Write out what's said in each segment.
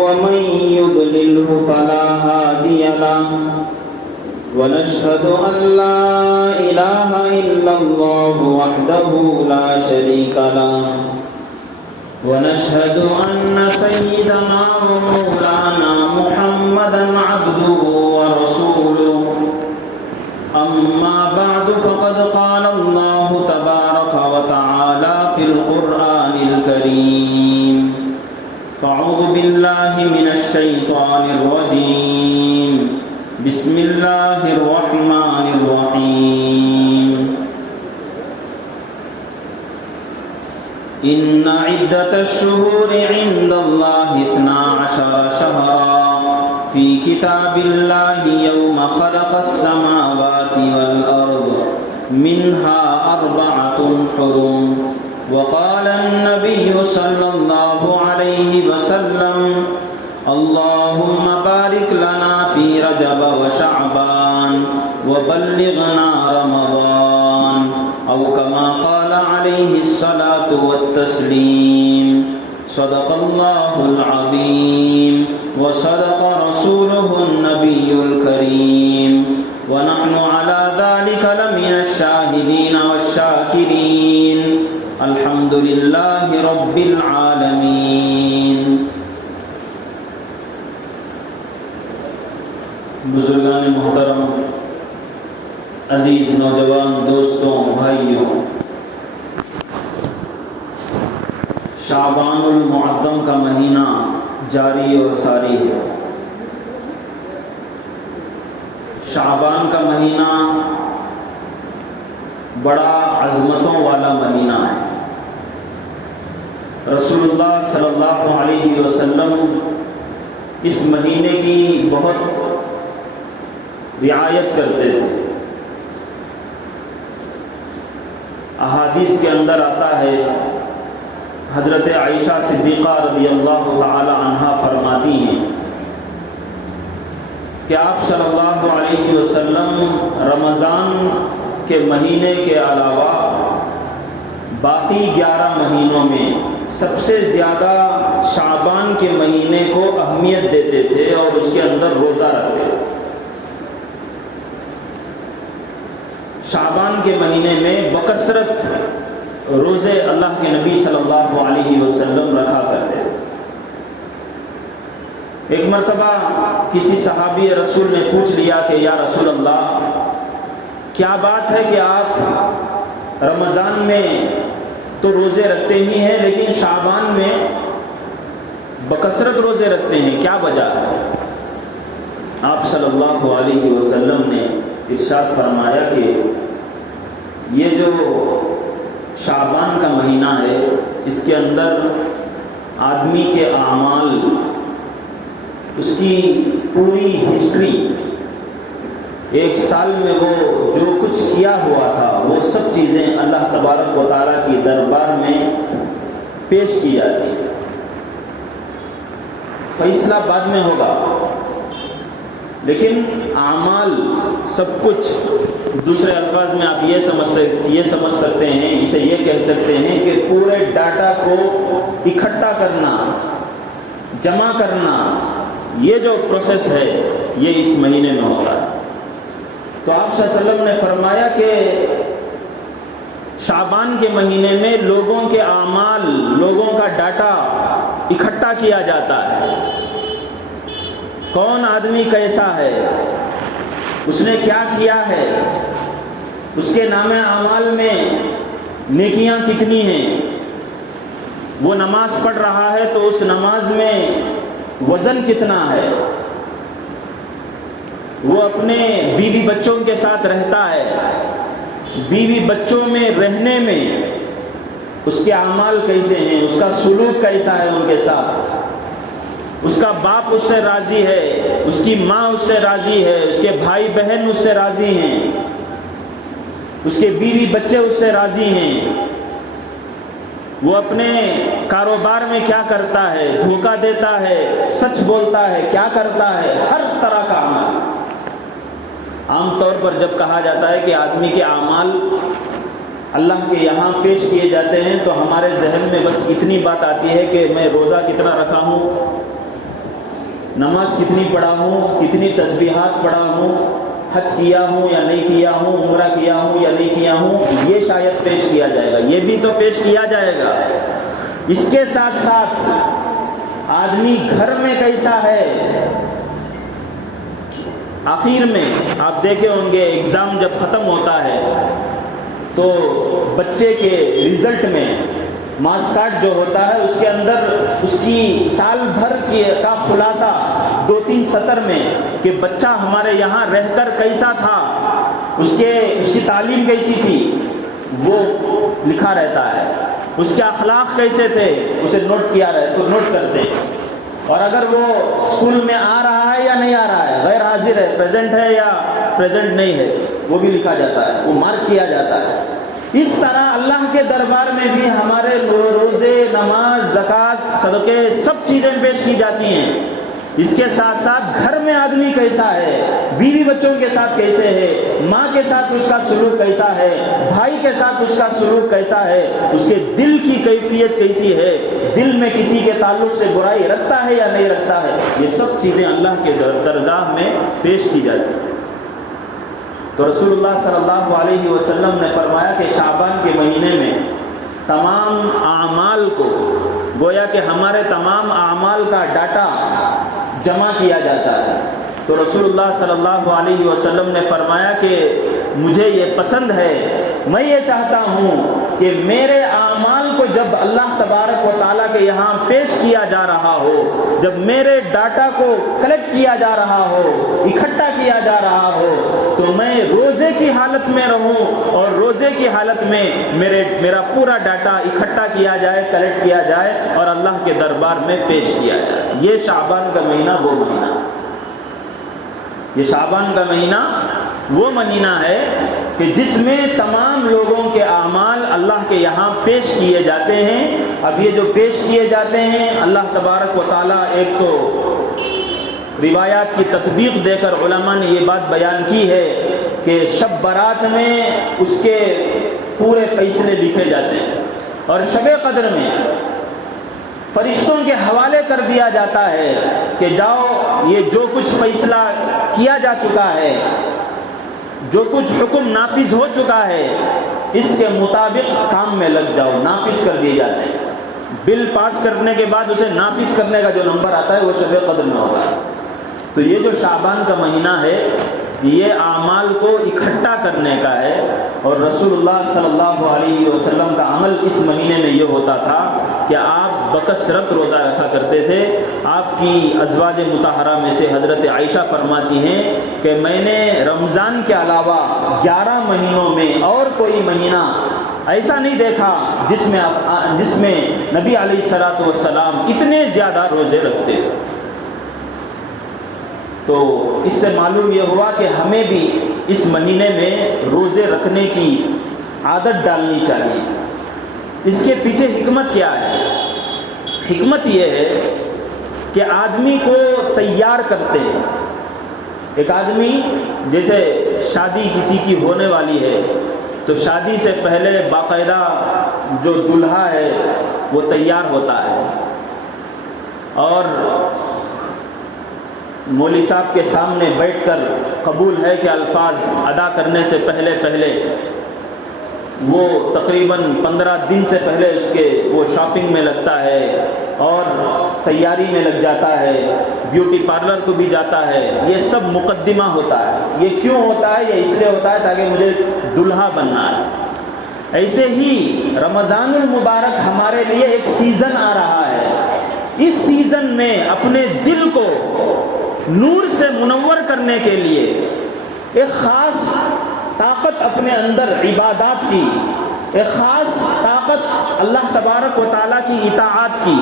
ومن يضلله فلا هادي له ونشهد أن لا إله إلا الله وحده لا شريك له ونشهد أن سيدنا ومولانا محمدا عبده ورسوله أما بعد فقد قال الله تبارك وتعالى في القرآن الكريم فأعوذ بالله من الشيطان الرجيم بسم الله الرحمن الرحيم إن عدة الشهور عند الله 12 شهرا في كتاب الله يوم خلق السماوات والأرض منها 4 حرم وقال النبي صلى الله عليه وسلم اللهم بارك لنا في رجب وشعبان وبلغنا رمضان أو كما قال عليه الصلاة والتسليم صدق الله العظيم وصدق رسوله النبي الكريم ونحن على ذلك لمن الشاهدين والشاكرين الحمد لله رب العالمين. بزرگان محترم، عزیز نوجوان دوستوں، بھائیوں، شعبان المعظم کا مہینہ جاری اور ساری ہے۔ شعبان کا مہینہ بڑا عظمتوں والا مہینہ ہے۔ رسول اللہ صلی اللہ علیہ وسلم اس مہینے کی بہت رعایت کرتے تھے۔ احادیث کے اندر آتا ہے، حضرت عائشہ صدیقہ رضی اللہ تعالی عنہا فرماتی ہیں کہ آپ صلی اللہ علیہ وسلم رمضان کے مہینے کے علاوہ باقی 11 مہینوں میں سب سے زیادہ شعبان کے مہینے کو اہمیت دیتے تھے اور اس کے اندر روزہ رکھتے تھے۔ شعبان کے مہینے میں بکثرت روزے اللہ کے نبی صلی اللہ علیہ وسلم رکھا کرتے تھے۔ ایک مرتبہ کسی صحابی رسول نے پوچھ لیا کہ یا رسول اللہ، کیا بات ہے کہ آپ رمضان میں تو روزے رکھتے ہی ہیں لیکن شعبان میں بکثرت روزے رکھتے ہیں، کیا وجہ ہے؟ آپ صلی اللہ علیہ وسلم نے ارشاد فرمایا کہ یہ جو شعبان کا مہینہ ہے اس کے اندر آدمی کے اعمال، اس کی پوری ہسٹری، ایک سال میں وہ جو کچھ کیا ہوا تھا وہ سب چیزیں اللہ تبارک و تعالیٰ کی دربار میں پیش کی جاتی ہیں۔ فیصلہ بعد میں ہوگا لیکن اعمال سب کچھ، دوسرے الفاظ میں آپ یہ سمجھ سکتے ہیں، اسے یہ کہہ سکتے ہیں کہ پورے ڈاٹا کو اکٹھا کرنا، جمع کرنا، یہ جو پروسیس ہے یہ اس مہینے میں ہوتا ہے۔ تو آپ صلی اللہ علیہ وسلم نے فرمایا کہ شعبان کے مہینے میں لوگوں کے اعمال، لوگوں کا ڈاٹا اکٹھا کیا جاتا ہے۔ کون آدمی کیسا ہے، اس نے کیا کیا ہے، اس کے نام اعمال میں نیکیاں کتنی ہیں، وہ نماز پڑھ رہا ہے تو اس نماز میں وزن کتنا ہے، وہ اپنے بیوی بچوں کے ساتھ رہتا ہے، بیوی بچوں میں رہنے میں اس کے اعمال کیسے ہیں، اس کا سلوک کیسا ہے ان کے ساتھ، اس کا باپ اس سے راضی ہے، اس کی ماں اس سے راضی ہے، اس کے بھائی بہن اس سے راضی ہیں، اس کے بیوی بچے اس سے راضی ہیں، وہ اپنے کاروبار میں کیا کرتا ہے، دھوکہ دیتا ہے، سچ بولتا ہے، کیا کرتا ہے، ہر طرح کا عمل۔ عام طور پر جب کہا جاتا ہے کہ آدمی کے اعمال اللہ کے یہاں پیش کیے جاتے ہیں تو ہمارے ذہن میں بس اتنی بات آتی ہے کہ میں روزہ کتنا رکھا ہوں، نماز کتنی پڑھا ہوں، کتنی تسبیحات پڑھا ہوں، حج کیا ہوں یا نہیں کیا ہوں، عمرہ کیا ہوں یا نہیں کیا ہوں، یہ شاید پیش کیا جائے گا، یہ بھی تو پیش کیا جائے گا۔ اس کے ساتھ ساتھ آدمی گھر میں کیسا ہے۔ آخر میں آپ دیکھے ہوں گے ایگزام جب ختم ہوتا ہے تو بچے کے رزلٹ میں مارکس کارڈ جو ہوتا ہے اس کے اندر اس کی سال بھر کا خلاصہ 2-3 سطر میں کہ بچہ ہمارے یہاں رہ کر کیسا تھا، اس کی تعلیم کیسی تھی، وہ لکھا رہتا ہے، اس کے اخلاق کیسے تھے اسے نوٹ کرتے ہیں۔ اور اگر وہ اسکول میں آ رہا ہے یا نہیں آ رہا ہے، غیر حاضر ہے، پریزنٹ ہے یا پریزنٹ نہیں ہے، وہ بھی لکھا جاتا ہے، وہ مارک کیا جاتا ہے۔ اس طرح اللہ کے دربار میں بھی ہمارے روزے، نماز، زکوٰۃ، صدقے سب چیزیں پیش کی جاتی ہیں۔ اس کے ساتھ ساتھ گھر میں آدمی کیسا ہے، بیوی بچوں کے ساتھ کیسے ہے، ماں کے ساتھ اس کا سلوک کیسا ہے، بھائی کے ساتھ اس کا سلوک کیسا ہے، اس کے دل کی کیفیت کیسی ہے، دل میں کسی کے تعلق سے برائی رکھتا ہے یا نہیں رکھتا ہے، یہ سب چیزیں اللہ کے درگاہ میں پیش کی جاتی ہیں۔ تو رسول اللہ صلی اللہ علیہ وسلم نے فرمایا کہ شعبان کے مہینے میں تمام اعمال کو، گویا کہ ہمارے تمام اعمال کا ڈاٹا جمع کیا جاتا ہے۔ تو رسول اللہ صلی اللہ علیہ وسلم نے فرمایا کہ مجھے یہ پسند ہے، میں یہ چاہتا ہوں کہ میرے اعمال کو جب اللہ تبارک و تعالیٰ کے یہاں پیش کیا جا رہا ہو، جب میرے ڈاٹا کو کلیکٹ کیا جا رہا ہو، اکٹھا کیا جا رہا ہو، تو میں روزے کی حالت میں رہوں اور روزے کی حالت میں میرا پورا ڈاٹا اکٹھا کیا جائے، کلیکٹ کیا جائے اور اللہ کے دربار میں پیش کیا جائے۔ یہ شعبان کا مہینہ وہ مہینہ، یہ شعبان کا مہینہ وہ مہینہ ہے کہ جس میں تمام لوگوں کے اعمال اللہ کے یہاں پیش کیے جاتے ہیں۔ اب یہ جو پیش کیے جاتے ہیں، اللہ تبارک و تعالیٰ ایک تو روایات کی تطبیق دے کر علماء نے یہ بات بیان کی ہے کہ شب برات میں اس کے پورے فیصلے لکھے جاتے ہیں، اور شب قدر میں فرشتوں کے حوالے کر دیا جاتا ہے کہ جاؤ، یہ جو کچھ فیصلہ کیا جا چکا ہے، جو کچھ حکم نافذ ہو چکا ہے، اس کے مطابق کام میں لگ جاؤ، نافذ کر دیے جاتے ہیں۔ بل پاس کرنے کے بعد اسے نافذ کرنے کا جو نمبر آتا ہے وہ شب قدر میں ہوتا ہے۔ تو یہ جو شعبان کا مہینہ ہے، یہ اعمال کو اکٹھا کرنے کا ہے، اور رسول اللہ صلی اللہ علیہ وسلم کا عمل اس مہینے میں یہ ہوتا تھا کہ آپ بکثرت روزہ رکھا کرتے تھے۔ آپ کی ازواج مطہرہ میں سے حضرت عائشہ فرماتی ہیں کہ میں نے رمضان کے علاوہ 11 مہینوں میں اور کوئی مہینہ ایسا نہیں دیکھا جس میں نبی علیہ الصلوۃ والسلام اتنے زیادہ روزے رکھتے تھے۔ تو اس سے معلوم یہ ہوا کہ ہمیں بھی اس مہینے میں روزے رکھنے کی عادت ڈالنی چاہیے۔ اس کے پیچھے حکمت کیا ہے؟ حکمت یہ ہے کہ آدمی کو تیار کرتے ہیں۔ ایک آدمی جیسے شادی کسی کی ہونے والی ہے تو شادی سے پہلے باقاعدہ جو دلہا ہے وہ تیار ہوتا ہے، اور مولوی صاحب کے سامنے بیٹھ کر قبول ہے کہ الفاظ ادا کرنے سے پہلے وہ تقریباً 15 دن سے پہلے اس کے وہ شاپنگ میں لگتا ہے اور تیاری میں لگ جاتا ہے، بیوٹی پارلر کو بھی جاتا ہے۔ یہ سب مقدمہ ہوتا ہے۔ یہ کیوں ہوتا ہے؟ یہ اس لیے ہوتا ہے تاکہ مجھے دلہا بننا ہے۔ ایسے ہی رمضان المبارک ہمارے لیے ایک سیزن آ رہا ہے۔ اس سیزن میں اپنے دل کو نور سے منور کرنے کے لیے ایک خاص طاقت اپنے اندر عبادات کی، ایک خاص طاقت اللہ تبارک و تعالیٰ کی اطاعت کی،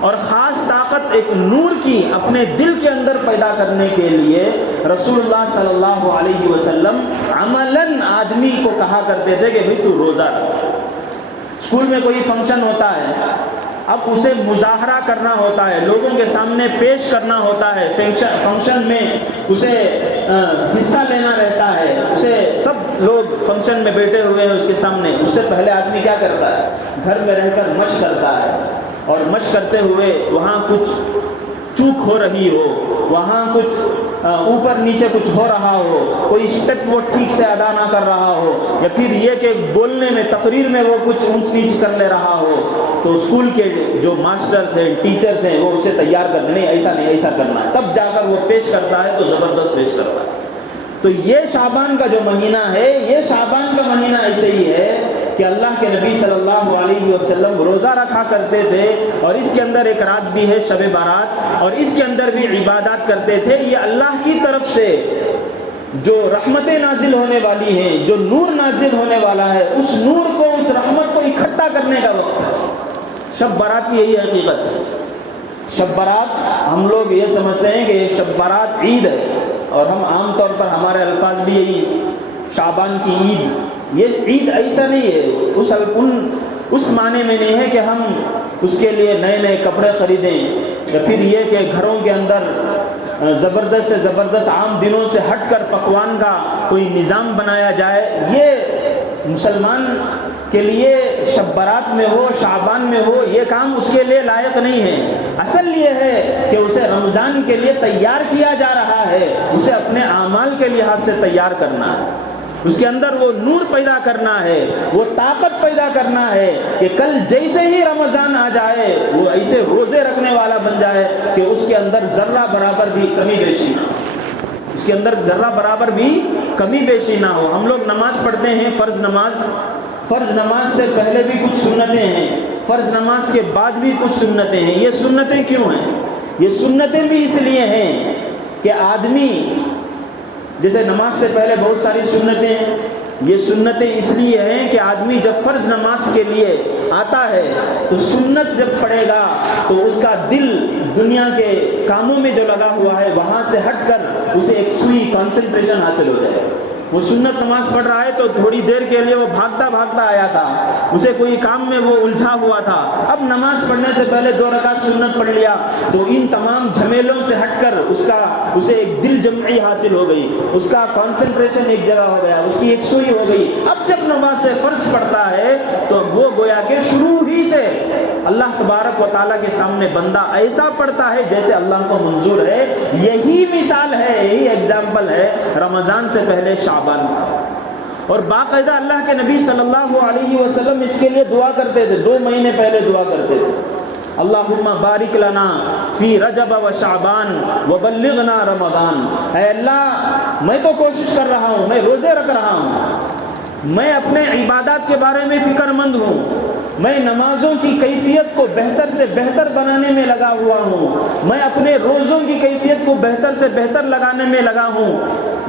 اور خاص طاقت ایک نور کی اپنے دل کے اندر پیدا کرنے کے لیے رسول اللہ صلی اللہ علیہ وسلم عملاً آدمی کو کہا کرتے تھے کہ بھئی تو روزہ رکھ۔ اسکول میں کوئی فنکشن ہوتا ہے، اب اسے مظاہرہ کرنا ہوتا ہے، لوگوں کے سامنے پیش کرنا ہوتا ہے، فنکشن میں اسے حصہ لینا رہتا ہے، اسے سب لوگ فنکشن میں بیٹھے ہوئے ہیں اس کے سامنے۔ اس سے پہلے آدمی کیا کرتا ہے؟ گھر میں رہ کر مشق کرتا ہے، اور مشق کرتے ہوئے وہاں کچھ چوک ہو رہی ہو، وہاں کچھ اوپر نیچے کچھ ہو رہا ہو، کوئی اسٹیپ وہ ٹھیک سے ادا نہ کر رہا ہو، یا پھر یہ کہ بولنے میں تقریر میں وہ کچھ اونچ نیچ کر لے رہا ہو، تو اسکول کے جو ماسٹرز ہیں ٹیچرز ہیں وہ اسے تیار کرتے نہیں ایسا نہیں ایسا کرنا ہے، تب جا کر وہ پیش کرتا ہے تو زبردست پیش کرتا ہے۔ تو یہ شعبان کا جو مہینہ ہے، یہ شعبان کا مہینہ ایسے ہی ہے کہ اللہ کے نبی صلی اللہ علیہ وسلم روزہ رکھا کرتے تھے، اور اس کے اندر ایک رات بھی ہے شب برات، اور اس کے اندر بھی عبادات کرتے تھے۔ یہ اللہ کی طرف سے جو رحمتیں نازل ہونے والی ہیں، جو نور نازل ہونے والا ہے، اس نور کو، اس رحمت کو اکٹھا کرنے کا وقت ہے۔ شب برات کی یہی حقیقت ہے۔ شب برات ہم لوگ یہ سمجھتے ہیں کہ شب برات عید ہے، اور ہم عام طور پر ہمارے الفاظ بھی یہی شعبان کی عید، یہ عید ایسا نہیں ہے، اس معنی میں نہیں ہے کہ ہم اس کے لیے نئے نئے کپڑے خریدیں، یا پھر یہ کہ گھروں کے اندر زبردست سے زبردست عام دنوں سے ہٹ کر پکوان کا کوئی نظام بنایا جائے۔ یہ مسلمان کے لیے شب برات میں ہو، شعبان میں ہو، یہ کام اس کے لیے لائق نہیں ہے۔ اصل یہ ہے کہ اسے رمضان کے لیے تیار کیا جا رہا ہے، اسے اپنے اعمال کے لحاظ سے تیار کرنا ہے، اس کے اندر وہ نور پیدا کرنا ہے، وہ طاقت پیدا کرنا ہے کہ کل جیسے ہی رمضان آ جائے وہ ایسے روزے رکھنے والا بن جائے کہ اس کے اندر ذرہ برابر بھی کمی بیشی نہ ہو، اس کے اندر ذرہ برابر بھی کمی بیشی نہ ہو۔ ہم لوگ نماز پڑھتے ہیں، فرض نماز سے پہلے بھی کچھ سنتیں ہیں، فرض نماز کے بعد بھی کچھ سنتیں ہیں۔ یہ سنتیں کیوں ہیں؟ یہ سنتیں بھی اس لیے ہیں کہ آدمی، جیسے نماز سے پہلے بہت ساری سنتیں ہیں، یہ سنتیں اس لیے ہیں کہ آدمی جب فرض نماز کے لیے آتا ہے تو سنت جب پڑھے گا تو اس کا دل دنیا کے کاموں میں جو لگا ہوا ہے وہاں سے ہٹ کر اسے ایک سوئی کنسنٹریشن حاصل ہو جائے گا۔ وہ سنت نماز پڑھ رہا ہے تو تھوڑی دیر کے لیے وہ بھاگتا آیا تھا، اسے کوئی کام میں وہ الجھا ہوا تھا، اب نماز پڑھنے سے پہلے 2 رکعت سنت پڑھ لیا تو ان تمام جھمیلوں سے ہٹ کر اسے ایک دل جمعی حاصل ہو گئی، اس کا کنسنٹریشن ایک جگہ ہو گیا، اس کی ایک سوئی ہو گئی۔ اب جب نماز سے فرض پڑھتا ہے تو وہ گویا کہ شروع ہی سے اللہ تبارک و تعالیٰ کے سامنے بندہ ایسا پڑھتا ہے جیسے اللہ کو منظور ہے۔ یہی مثال ہے، یہی ایگزامپل ہے رمضان سے پہلے شعبان کا۔ اور باقاعدہ اللہ کے نبی صلی اللہ علیہ وسلم اس کے لیے دعا کرتے تھے، 2 مہینے پہلے دعا کرتے تھے، اللہم بارک لنا فی رجب و شعبان وبلغنا رمضان۔ اے اللہ، میں تو کوشش کر رہا ہوں، میں روزے رکھ رہا ہوں، میں اپنے عبادات کے بارے میں فکر مند ہوں، میں نمازوں کی کیفیت کو بہتر سے بہتر بنانے میں لگا ہوا ہوں، میں اپنے روزوں کی کیفیت کو بہتر سے بہتر لگانے میں لگا ہوں۔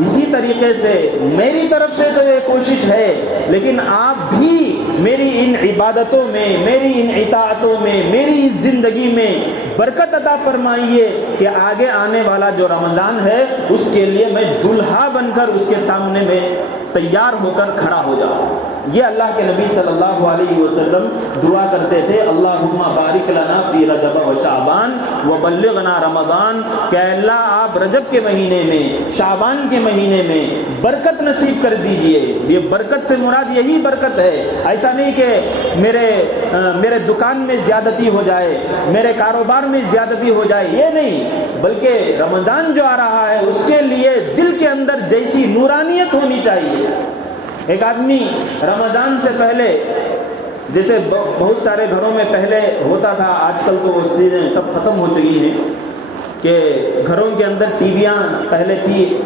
اسی طریقے سے میری طرف سے تو یہ کوشش ہے، لیکن آپ بھی میری ان عبادتوں میں، میری ان اطاعتوں میں، میری اس زندگی میں برکت عطا فرمائیے کہ آگے آنے والا جو رمضان ہے اس کے لیے میں دلہا بن کر اس کے سامنے میں تیار ہو کر کھڑا ہو جاؤں۔ یہ اللہ کے نبی صلی اللہ علیہ وسلم دعا کرتے تھے، اللہم بارک لنا فی رجب و شعبان وبلغنا رمضان، کہ اللہ آپ رجب کے مہینے میں، شعبان کے مہینے میں برکت نصیب کر دیجئے۔ یہ برکت سے مراد یہی برکت ہے، ایسا نہیں کہ میرے دکان میں زیادتی ہو جائے، میرے کاروبار میں زیادتی ہو جائے، یہ نہیں، بلکہ رمضان جو آ رہا ہے اس کے لیے دل کے اندر جیسی نورانیت ہونی چاہیے۔ ایک آدمی رمضان سے پہلے، جیسے بہت سارے گھروں میں پہلے ہوتا تھا، آج کل تو وہ چیزیں سب ختم ہو چکی ہیں، کہ گھروں کے اندر ٹی ویاں پہلے تھی،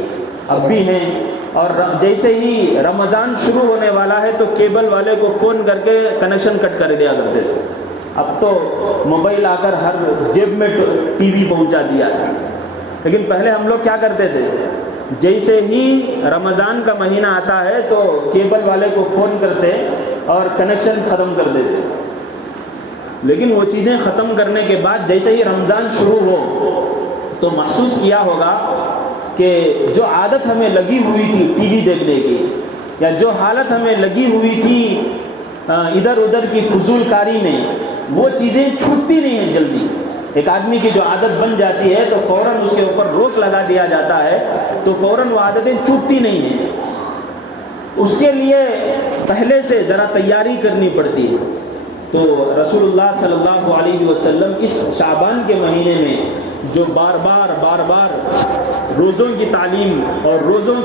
اب بھی ہیں، اور جیسے ہی رمضان شروع ہونے والا ہے تو کیبل والے کو فون کر کے کنیکشن کٹ کر دیا کرتے تھے۔ اب تو موبائل آ کر ہر جیب میں ٹی وی پہنچا دیا ہے، لیکن پہلے ہم لوگ کیا کرتے تھے، جیسے ہی رمضان کا مہینہ آتا ہے تو کیبل والے کو فون کرتے اور کنیکشن ختم کر دیتے، لیکن وہ چیزیں ختم کرنے کے بعد جیسے ہی رمضان شروع ہو تو محسوس کیا ہوگا کہ جو عادت ہمیں لگی ہوئی تھی ٹی وی دیکھنے کی، یا جو حالت ہمیں لگی ہوئی تھی ادھر ادھر کی فضول کاری میں، وہ چیزیں چھوٹتی نہیں ہیں جلدی۔ ایک آدمی کی جو عادت بن جاتی ہے تو فوراً اس کے اوپر روک لگا دیا جاتا ہے تو فوراً وہ عادتیں چھوٹتی نہیں ہیں، اس کے لیے پہلے سے ذرا تیاری کرنی پڑتی ہے۔ تو رسول اللہ صلی اللہ علیہ وسلم اس شعبان کے مہینے میں جو بار بار روزوں کی تعلیم اور روزوں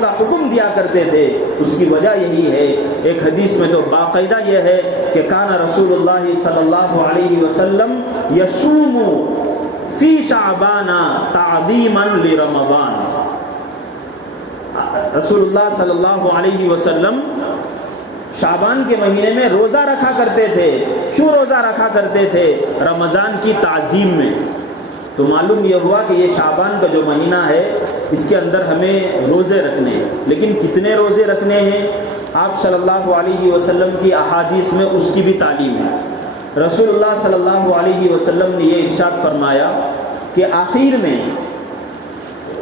کا حکم دیا کرتے تھے، اس کی وجہ یہی ہے۔ ایک حدیث میں تو باقاعدہ یہ ہے کہ کان رسول اللہ صلی اللہ علیہ وسلم یصوم فی شعبان تعظیما لرمضان۔ رسول اللہ صلی اللہ علیہ وسلم شعبان کے مہینے میں روزہ رکھا کرتے تھے۔ کیوں روزہ رکھا کرتے تھے؟ رمضان کی تعظیم میں۔ تو معلوم یہ ہوا کہ یہ شعبان کا جو مہینہ ہے اس کے اندر ہمیں روزے رکھنے ہیں، لیکن کتنے روزے رکھنے ہیں؟ آپ صلی اللہ علیہ وسلم کی احادیث میں اس کی بھی تعلیم ہے۔ رسول اللہ صلی اللہ علیہ وسلم نے یہ ارشاد فرمایا کہ آخر میں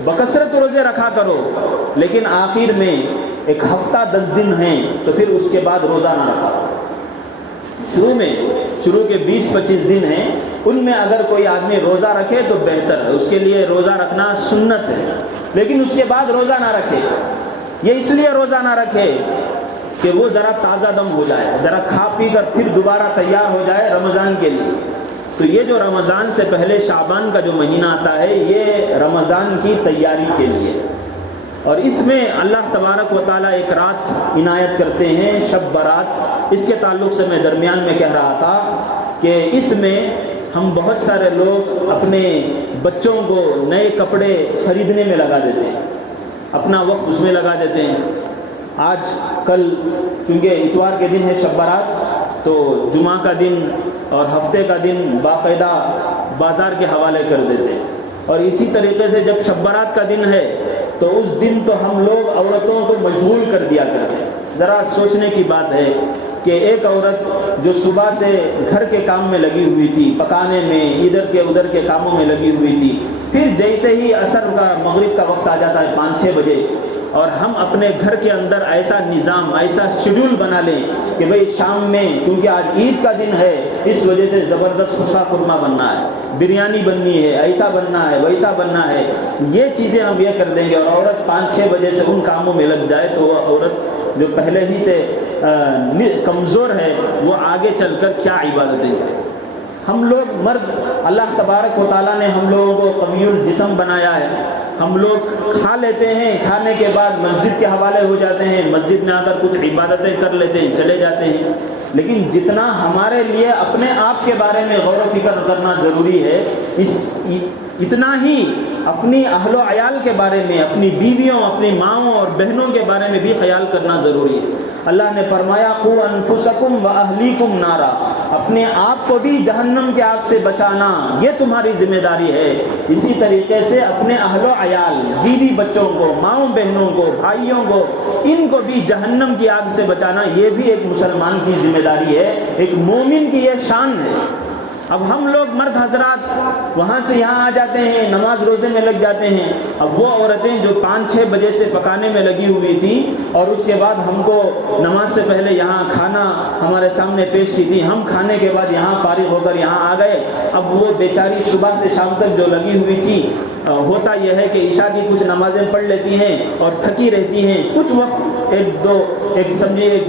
بکثرت روزے رکھا کرو، لیکن آخر میں ایک ہفتہ 10 دن ہیں تو پھر اس کے بعد روزہ نہ رکھا۔ شروع کے 20-25 دن ہیں، ان میں اگر کوئی آدمی روزہ رکھے تو بہتر ہے، اس کے لیے روزہ رکھنا سنت ہے، لیکن اس کے بعد روزہ نہ رکھے۔ یہ اس لیے روزہ نہ رکھے کہ وہ ذرا تازہ دم ہو جائے، ذرا کھا پی کر پھر دوبارہ تیار ہو جائے رمضان کے لیے۔ تو یہ جو رمضان سے پہلے شعبان کا جو مہینہ آتا ہے یہ رمضان کی تیاری کے لیے، اور اس میں اللہ تبارک و تعالیٰ ایک رات عنایت کرتے ہیں، شب برات۔ اس کے تعلق سے میں درمیان میں کہہ رہا تھا کہ اس میں ہم بہت سارے لوگ اپنے بچوں کو نئے کپڑے خریدنے میں لگا دیتے ہیں، اپنا وقت اس میں لگا دیتے ہیں۔ آج کل چونکہ اتوار کے دن ہے شب برات، تو جمعہ کا دن اور ہفتے کا دن باقاعدہ بازار کے حوالے کر دیتے ہیں، اور اسی طریقے سے جب شب برات کا دن ہے تو اس دن تو ہم لوگ عورتوں کو مشغول کر دیا کرتے ہیں۔ ذرا سوچنے کی بات ہے کہ ایک عورت جو صبح سے گھر کے کام میں لگی ہوئی تھی، پکانے میں، ادھر کے ادھر کے کاموں میں لگی ہوئی تھی، پھر جیسے ہی عصر کا مغرب کا وقت آ جاتا ہے 5-6 بجے، اور ہم اپنے گھر کے اندر ایسا نظام، ایسا شیڈول بنا لیں کہ بھئی شام میں چونکہ آج عید کا دن ہے اس وجہ سے زبردست خشکا خرما بننا ہے، بریانی بننی ہے، ایسا بننا ہے، ویسا بننا ہے، یہ چیزیں ہم یہ کر دیں گے، اور عورت 5-6 بجے سے ان کاموں میں لگ جائے تو وہ عورت جو پہلے ہی سے کمزور ہے وہ آگے چل کر کیا عبادتیں کرے۔ ہم لوگ مرد، اللہ تبارک و تعالیٰ نے ہم لوگوں کو قوی الجسم بنایا ہے، ہم لوگ کھا لیتے ہیں، کھانے کے بعد مسجد کے حوالے ہو جاتے ہیں، مسجد میں آ کر کچھ عبادتیں کر لیتے ہیں، چلے جاتے ہیں، لیکن جتنا ہمارے لیے اپنے آپ کے بارے میں غور و فکر کرنا ضروری ہے، اتنا ہی اپنی اہل و عیال کے بارے میں، اپنی بیویوں، اپنی ماؤں اور بہنوں کے بارے میں بھی خیال کرنا ضروری ہے۔ اللہ نے فرمایا قُوْ أَنفُسَكُمْ وَأَهْلِيكُمْ نَارًا، اپنے آپ کو بھی جہنم کے آگ سے بچانا یہ تمہاری ذمہ داری ہے۔ اسی طریقے سے اپنے اہل و عیال، بیوی بچوں کو، ماؤں بہنوں کو، بھائیوں کو، ان کو بھی جہنم کی آگ سے بچانا یہ بھی ایک مسلمان کی ذمہ داری ہے، ایک مومن کی یہ شان ہے۔ اب ہم لوگ مرد حضرات وہاں سے یہاں آ جاتے ہیں، نماز روزے میں لگ جاتے ہیں۔ اب وہ عورتیں جو 5-6 بجے سے پکانے میں لگی ہوئی تھی اور اس کے بعد ہم کو نماز سے پہلے یہاں کھانا ہمارے سامنے پیش کی تھی، ہم کھانے کے بعد یہاں فارغ ہو کر یہاں آ گئے، اب وہ بیچاری صبح سے شام تک جو لگی ہوئی تھی، ہوتا یہ ہے کہ عشاء کی کچھ نمازیں پڑھ لیتی ہیں اور تھکی رہتی ہیں، کچھ وقت ایک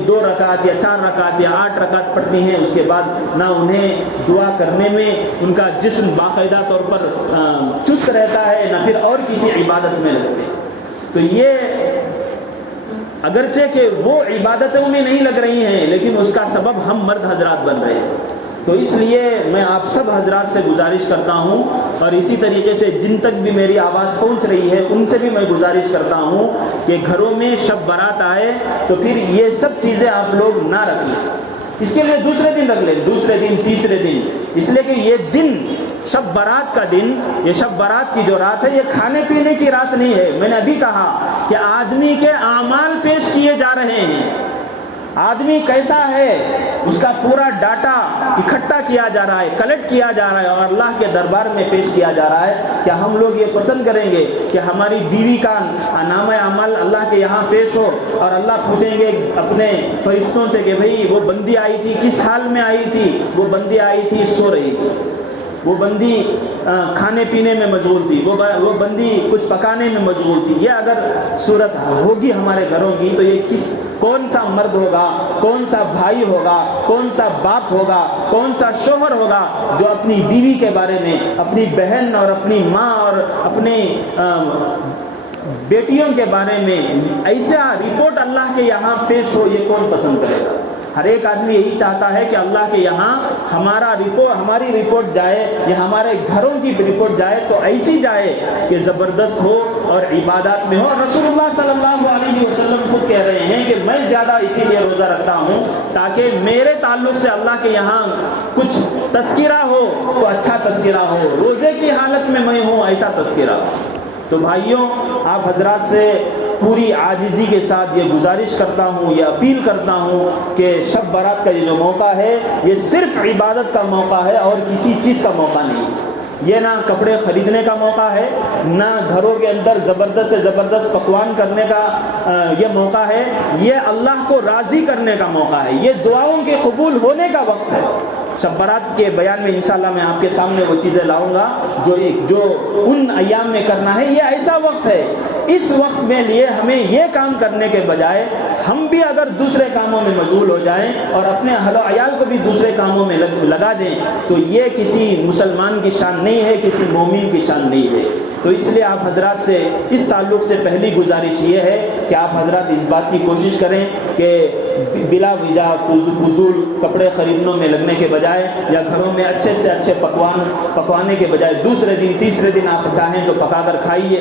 دو رکعت یا 4 رکعت یا 8 رکعت پڑھتی ہیں، اس کے بعد نہ انہیں دعا کرنے میں ان کا جسم باقاعدہ طور پر چست رہتا ہے، نہ پھر اور کسی عبادت میں لگتے ہیں۔ تو یہ اگرچہ کہ وہ عبادتوں میں نہیں لگ رہی ہیں، لیکن اس کا سبب ہم مرد حضرات بن رہے ہیں۔ تو اس لیے میں آپ سب حضرات سے گزارش کرتا ہوں، اور اسی طریقے سے جن تک بھی میری آواز پہنچ رہی ہے ان سے بھی میں گزارش کرتا ہوں کہ گھروں میں شب برات آئے تو پھر یہ سب چیزیں آپ لوگ نہ رکھ لیں، اس کے لیے دوسرے دن رکھ لیں، دوسرے دن، تیسرے دن، اس لیے کہ یہ دن شب برات کا دن، یہ شب برات کی جو رات ہے یہ کھانے پینے کی رات نہیں ہے۔ میں نے ابھی کہا کہ آدمی کے اعمال پیش کیے جا رہے ہیں، آدمی کیسا ہے اس کا پورا ڈاٹا اکٹھا کیا جا رہا ہے، کلیکٹ کیا جا رہا ہے، اور اللہ کے دربار میں پیش کیا جا رہا ہے۔ کیا ہم لوگ یہ پسند کریں گے کہ ہماری بیوی کا نام عمل اللہ کے یہاں پیش ہو اور اللہ پوچھیں گے اپنے فرشتوں سے کہ بھئی وہ بندی آئی تھی کس حال میں آئی تھی؟ وہ بندی آئی تھی سو رہی تھی۔ وہ بندی کھانے پینے میں مشغول تھی، وہ بندی کچھ پکانے میں مشغول تھی۔ یہ اگر صورت ہوگی ہمارے گھروں کی تو یہ کون سا مرد ہوگا، کون سا بھائی ہوگا، کون سا باپ ہوگا، کون سا شوہر ہوگا جو اپنی بیوی کے بارے میں، اپنی بہن اور اپنی ماں اور اپنے بیٹیوں کے بارے میں ایسا رپورٹ اللہ کے یہاں پیش ہو، یہ کون پسند کرے گا؟ ہر ایک آدمی یہی چاہتا ہے کہ اللہ کے یہاں ہماری رپورٹ جائے یا ہمارے گھروں کی رپورٹ جائے تو ایسی جائے کہ زبردست ہو اور عبادات میں ہو۔ رسول اللہ صلی اللہ علیہ وسلم خود کہہ رہے ہیں کہ میں زیادہ اسی لیے روزہ رکھتا ہوں تاکہ میرے تعلق سے اللہ کے یہاں کچھ تذکرہ ہو تو اچھا تذکرہ ہو، روزے کی حالت میں میں ہوں ایسا تذکرہ۔ تو بھائیوں، آپ حضرات سے پوری عاجزی کے ساتھ یہ گزارش کرتا ہوں، یہ اپیل کرتا ہوں کہ شب برات کا یہ جو موقع ہے یہ صرف عبادت کا موقع ہے اور کسی چیز کا موقع نہیں۔ یہ نہ کپڑے خریدنے کا موقع ہے، نہ گھروں کے اندر زبردست سے زبردست پکوان کرنے کا یہ موقع ہے، یہ اللہ کو راضی کرنے کا موقع ہے، یہ دعاؤں کے قبول ہونے کا وقت ہے۔ شب برات کے بیان میں انشاءاللہ میں آپ کے سامنے وہ چیزیں لاؤں گا جو ان ایام میں کرنا ہے۔ یہ ایسا وقت ہے، اس وقت میں لیے ہمیں یہ کام کرنے کے بجائے ہم بھی اگر دوسرے کاموں میں مشغول ہو جائیں اور اپنے اہل و عیال کو بھی دوسرے کاموں میں لگا دیں تو یہ کسی مسلمان کی شان نہیں ہے، کسی مومن کی شان نہیں ہے۔ تو اس لیے آپ حضرات سے اس تعلق سے پہلی گزارش یہ ہے کہ آپ حضرات اس بات کی کوشش کریں کہ بلا وجہ فضول کپڑے خریدنے میں لگنے کے بجائے یا گھروں میں اچھے سے اچھے پکوانے کے بجائے دوسرے دن تیسرے دن آپ چاہیں تو پکا کر کھائیے،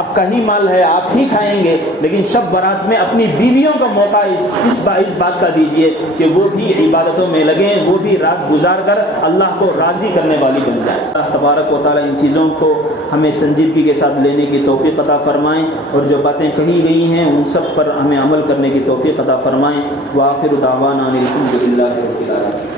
آپ کا ہی مال ہے، آپ ہی کھائیں گے، لیکن شب برات میں اپنی بیویوں کا موقع اس بات کا دیجیے کہ وہ بھی عبادتوں میں لگیں، وہ بھی رات گزار کر اللہ کو راضی کرنے والی بن جائے۔ اللہ تبارک و تعالیٰ ان چیزوں کو ہمیں سنجیدگی کے ساتھ لینے کی توفیق عطا فرمائیں اور جو باتیں کہی گئی ہیں ان سب پر ہمیں عمل کرنے کی توفیق عطا فرمائیں۔ وآخر دعوانا الحمد للہ رب العالمین۔